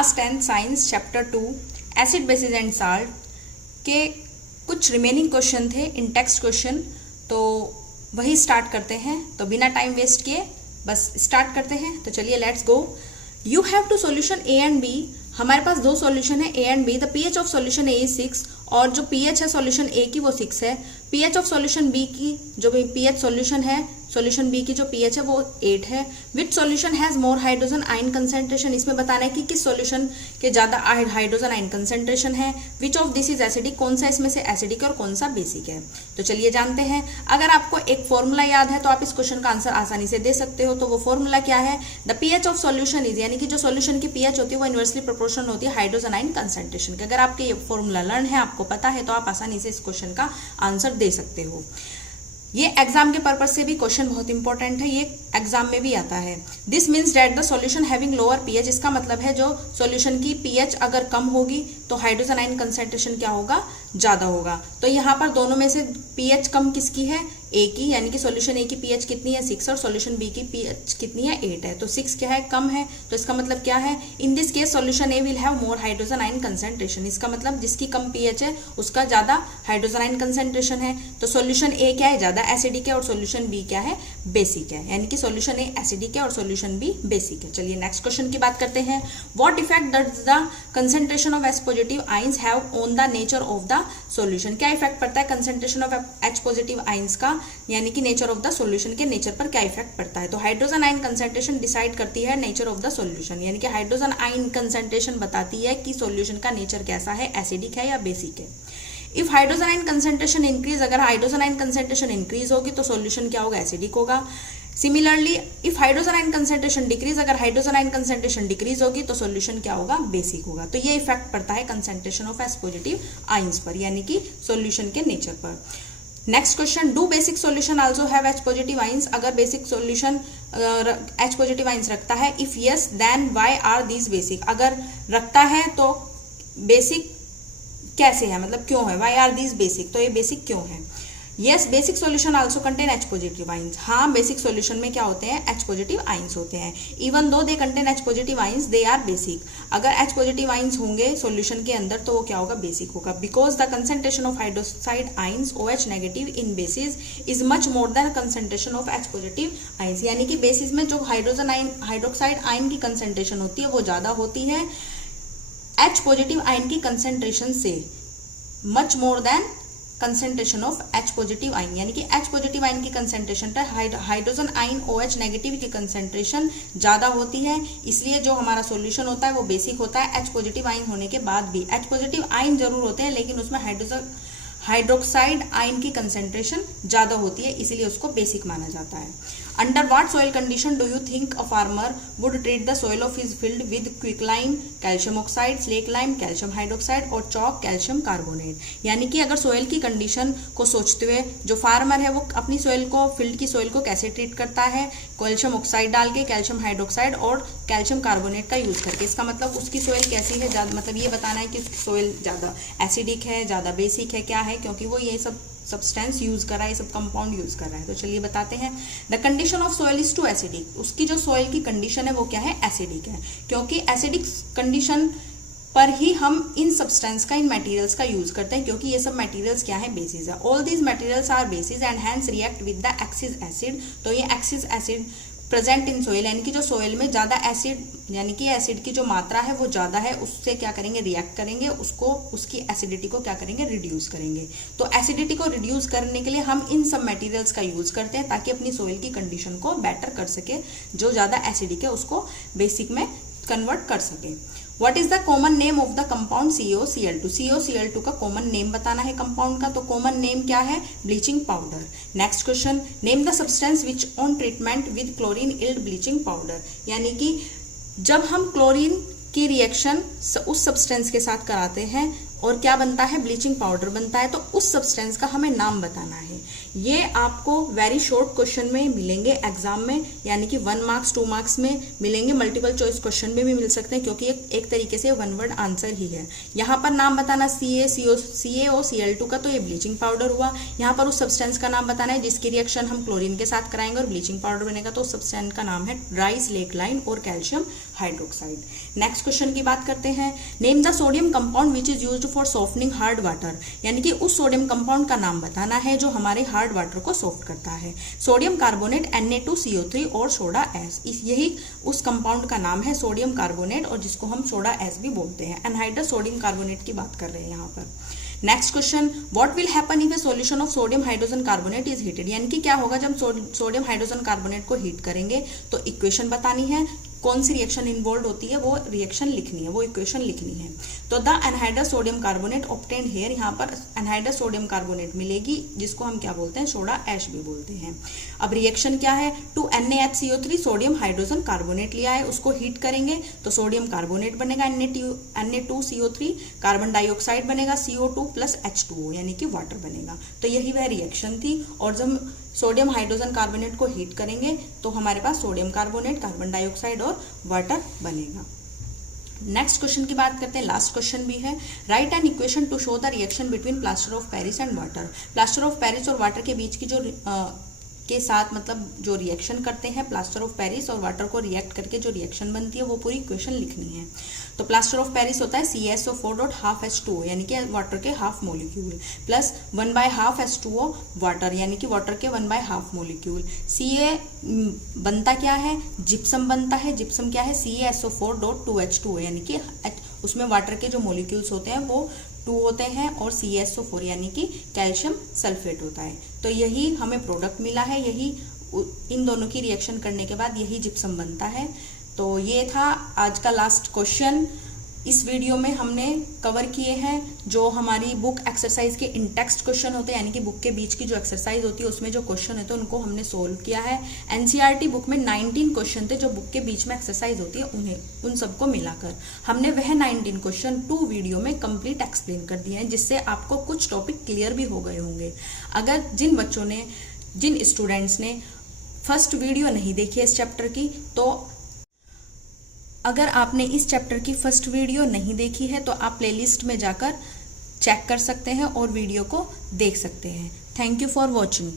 Class 10 science chapter 2 acid basis and salt के कुछ remaining question थे इन टेक्स्ट क्वेश्चन, तो वही स्टार्ट करते हैं। तो बिना टाइम वेस्ट किए बस स्टार्ट करते हैं। तो चलिए let's go. You have two solution A and B. हमारे पास दो सॉल्यूशन है A and B. The pH of solution A is 6 और जो पीएच है सॉल्यूशन ए की वो 6 है। पीएच ऑफ सॉल्यूशन बी की जो पीएच सॉल्यूशन है सॉल्यूशन बी की जो पीएच है वो 8 है। Which solution has more hydrogen ion concentration. इसमें बताना है कि किस सॉल्यूशन के ज्यादा हाइड्रोजन आयन कंसेंट्रेशन है। Which of this is acidic, कौन सा इसमें से एसिडिक है और कौन सा बेसिक है। तो चलिए जानते हैं। अगर आपको एक फॉर्मूला याद है तो आप इस क्वेश्चन का आंसर आसानी से दे सकते हो। तो वो फॉर्मूला क्या है, the pH of solution is, यानी कि जो सॉल्यूशन की पीएच होती है वो इनवर्सली प्रोपोर्शनल होती है हाइड्रोजन आयन कंसेंट्रेशन के। अगर आपके ये फॉर्मूला लर्न है, आपको पता है, तो आप आसानी से इस क्वेश्चन का आंसर दे सकते हो। ये एग्जाम के पर्पज से भी क्वेश्चन बहुत इंपॉर्टेंट है, ये एग्जाम में भी आता है। This means that the solution having lower pH, इसका मतलब है जो सॉल्यूशन की पीएच अगर कम होगी तो हाइड्रोजन आयन कंसेंट्रेशन क्या होगा, ज्यादा होगा। तो यहाँ पर दोनों में से पीएच कम किसकी है, ए की, यानी कि सॉल्यूशन ए की पीएच कितनी है 6 और सॉल्यूशन बी की पीएच कितनी है 8 है। तो 6 क्या है, कम है। तो इसका मतलब क्या है, in this case solution A will have more hydrogen ion concentration. इसका मतलब जिसकी कम पीएच है उसका ज्यादा हाइड्रोजन आयन कंसेंट्रेशन है। तो सॉल्यूशन ए क्या है, ज्यादा एसिडिक है और सॉल्यूशन बी क्या है, बेसिक है। यानी कि सॉल्यूशन ए एसिडिक है और सॉल्यूशन बी बेसिक है। चलिए नेक्स्ट क्वेश्चन की बात करते हैं। What effect does the concentration of H positive ions have on the nature of the solution. क्या इफेक्ट पड़ता है concentration of H positive ions का, यानी कि नेचर ऑफ द सॉल्यूशन के नेचर पर क्या इफेक्ट पड़ता है। तो हाइड्रोजन आयन कंसेंट्रेशन डिसाइड करती है नेचर ऑफ द सॉल्यूशन, यानी कि हाइड्रोजन आयन कंसेंट्रेशन बताती है कि सॉल्यूशन का नेचर कैसा है, एसिडिक है या बेसिक है। If hydrogen ion concentration increase, अगर हाइड्रोजन आयन कंसेंट्रेशन इंक्रीज होगी तो सॉल्यूशन क्या होगा, एसिडिक होगा। Similarly if hydrogen ion concentration decrease, अगर हाइड्रोजन आयन कंसेंट्रेशन डिक्रीज होगी तो सॉल्यूशन क्या होगा, बेसिक होगा। तो ये इफेक्ट पड़ता है concentration of H positive ions पर, यानी कि सॉल्यूशन के नेचर पर। Next question, do basic solution also have H positive ions. अगर basic solution H positive ions रखता है, if yes then why are these basic. अगर रखता है तो बेसिक कैसे है, मतलब क्यों है, व्हाई आर दीज बेसिक, तो ये बेसिक क्यों है। Yes, basic solution also contain H positive ions. हाँ, बेसिक सॉल्यूशन में क्या होते हैं, एच पॉजिटिव आयंस होते हैं। Even though they contain H positive ions they are basic. अगर एच पॉजिटिव आयंस होंगे सॉल्यूशन के अंदर तो वो क्या होगा, बेसिक होगा। Because the concentration of hydroxide ions OH negative in bases is much more than concentration of H positive ions. यानी कि बेसिस में जो हाइड्रोजन आयन हाइड्रोक्साइड आयन की कंसेंट्रेशन होती है वो ज्यादा होती है एच पॉजिटिव आयन की कंसेंट्रेशन से, much more than concentration of H positive ion. यानी कि एच पॉजिटिव आयन की कंसेंट्रेशन पर हाइड्रोजन आयन OH नेगेटिव की कंसेंट्रेशन ज्यादा होती है, इसलिए जो हमारा सॉल्यूशन होता है वो बेसिक होता है एच पॉजिटिव आयन होने के बाद भी। एच पॉजिटिव आयन जरूर होते हैं लेकिन उसमें हाइड्रोक्साइड आयन की कंसेंट्रेशन ज्यादा होती है, इसीलिए उसको बेसिक माना जाता है। Under what soil condition do you think a farmer would treat the soil of his field with quicklime, calcium oxide, slack lime, calcium hydroxide और चॉक, कैल्शियम कार्बोनेट। यानी कि अगर सॉइल की कंडीशन को सोचते हुए जो फार्मर है वो अपनी सॉइल को, फील्ड की सॉइल को कैसे ट्रीट करता है, कैल्शियम ऑक्साइड डाल के, कैल्शियम हाइड्रोक्साइड और कैल्शियम कार्बोनेट का यूज करके। इसका मतलब उसकी सॉइल कैसी है, मतलब ये बताना है कि सॉइल ज्यादा एसिडिक है, ज्यादा बेसिक है, क्या है, क्योंकि वो ये सब सब्सटेंस यूज कर रहा है, ये सब कंपाउंड यूज कर रहा है। तो चलिए बताते हैं। The condition of soil is too acidic. उसकी जो सॉइल की कंडीशन है वो क्या है, एसिडिक है, क्योंकि एसिडिक कंडीशन पर ही हम इन सब्सटेंस का, इन मटेरियल्स का यूज करते हैं, क्योंकि ये सब मटेरियल्स क्या है, बेसिस है। All these materials are bases and hence react with the excess acid. तो ये excess acid present in soil, यानी कि जो सोइल में ज्यादा एसिड, यानी कि एसिड की जो मात्रा है वो ज्यादा है, उससे क्या करेंगे, रिएक्ट करेंगे, उसको, उसकी एसिडिटी को क्या करेंगे, रिड्यूस करेंगे। तो एसिडिटी को रिड्यूस करने के लिए हम इन सब मटेरियल्स का यूज करते हैं ताकि अपनी सोइल की कंडीशन को बेटर कर सके, जो ज्यादा एसिडिक है उसको बेसिक में कन्वर्ट कर सके। What is the common name of the compound COCl2। COCl2 का कॉमन नेम बताना है कंपाउंड का, तो कॉमन नेम क्या है, bleaching powder. Next question, name the substance which on treatment with chlorine yield bleaching powder. यानी कि जब हम क्लोरीन की रिएक्शन उस सब्सटेंस के साथ कराते हैं और क्या बनता है, ब्लीचिंग पाउडर बनता है, तो उस सब्सटेंस का हमें नाम बताना है। ये आपको वेरी शॉर्ट क्वेश्चन में मिलेंगे एग्जाम में, यानी कि 1 मार्क्स 2 मार्क्स में मिलेंगे, मल्टीपल चॉइस क्वेश्चन में भी मिल सकते हैं, क्योंकि एक तरीके से 1 वर्ड आंसर ही है। यहाँ पर नाम बताना CaCO Cl2 का, तो ये ब्लीचिंग पाउडर हुआ। यहाँ पर उस सब्सटेंस का नाम बताना है जिसकी रिएक्शन हम क्लोरीन के साथ कराएंगे और ब्लीचिंग पाउडर बनेगा, तो उस सब्सटेंस का नाम है ड्राई स्लेक्लाइन और कैल्शियम हाइड्रोक्साइड। नेक्स्ट क्वेश्चन की बात करते हैं। Name the sodium compound which is used for softening hard water, यानी कि उस सोडियम कंपाउंड का नाम बताना है जो हमारे हार्ड वाटर को सॉफ्ट करता है। सोडियम कार्बोनेट Na2CO3 और सोडा एस, यही उस कंपाउंड का नाम है सोडियम कार्बोनेट, और जिसको हम सोडा एस भी बोलते हैं। एनहाइड्रस सोडियम कार्बोनेट की बात कर रहे हैं यहाँ पर। Next question, what will happen if A solution of sodium hydrogen carbonate is heated, यानी कि क्या होगा जब सोडियम हाइड्रोजन कार्बोनेट को हीट करेंगे, तो इक्वेशन बतानी है, कौन सी रिएक्शन इन्वॉल्व होती है वो रिएक्शन लिखनी है, वो इक्वेशन लिखनी है। तो the anhydrous sodium carbonate obtained here, यहाँ पर एनहाइड्रस सोडियम कार्बोनेट मिलेगी जिसको हम क्या बोलते हैं, सोडा ऐश भी बोलते हैं। अब रिएक्शन क्या है, 2 NaHCO3 सोडियम हाइड्रोजन कार्बोनेट लिया है, उसको हीट करेंगे तो सोडियम कार्बोनेट बनेगा, Na2CO3, कार्बन डाइऑक्साइड बनेगा CO2 प्लस H2O, यानी कि वाटर बनेगा। तो यही वह रिएक्शन थी, और जब सोडियम हाइड्रोजन कार्बोनेट को हीट करेंगे तो हमारे पास सोडियम कार्बोनेट, कार्बन डाइऑक्साइड और वाटर बनेगा। नेक्स्ट क्वेश्चन की बात करते हैं, लास्ट क्वेश्चन भी है। Right an equation two show the reaction between plaster of Paris and water. Plaster of Paris और वाटर के बीच की जो के साथ मतलब जो रिएक्शन करते हैं प्लास्टर ऑफ पेरिस और वाटर को रिएक्ट करके जो रिएक्शन बनती है वो पूरी इक्वेशन लिखनी है। तो प्लास्टर ऑफ पेरिस होता है CaSO4.12H2O, यानी कि वाटर के half molecule, plus 1/2 H2O water, यानी कि वाटर के 1/2 मोलिक्यूल। Ca बनता क्या है, जिप्सम बनता है। जिप्सम क्या है, CaSO4.2H2O, यानी कि उसमें वाटर के जो मोलिक्यूल्स होते हैं वो 2 होते हैं, और CaSO4 यानी कि कैल्शियम सल्फेट होता है। तो यही हमें प्रोडक्ट मिला है, यही इन दोनों की रिएक्शन करने के बाद यही जिप्सम बनता है। तो ये था आज का लास्ट क्वेश्चन। इस वीडियो में हमने कवर किए हैं जो हमारी बुक एक्सरसाइज के इंटेक्स्ट क्वेश्चन होते हैं, यानी कि बुक के बीच की जो एक्सरसाइज होती है उसमें जो क्वेश्चन होते हैं उनको हमने सोल्व किया है। एनसीईआरटी बुक में 19 क्वेश्चन थे जो बुक के बीच में एक्सरसाइज होती है, उन सबको मिलाकर हमने वह 19 क्वेश्चन 2 वीडियो में कंप्लीट एक्सप्लेन कर दिए हैं, जिससे आपको कुछ टॉपिक क्लियर भी हो गए होंगे। अगर जिन स्टूडेंट्स ने फर्स्ट वीडियो नहीं देखी है इस चैप्टर की, तो अगर आपने इस चैप्टर की फर्स्ट वीडियो नहीं देखी है तो आप प्लेलिस्ट में जाकर चेक कर सकते हैं और वीडियो को देख सकते हैं। Thank you for watching.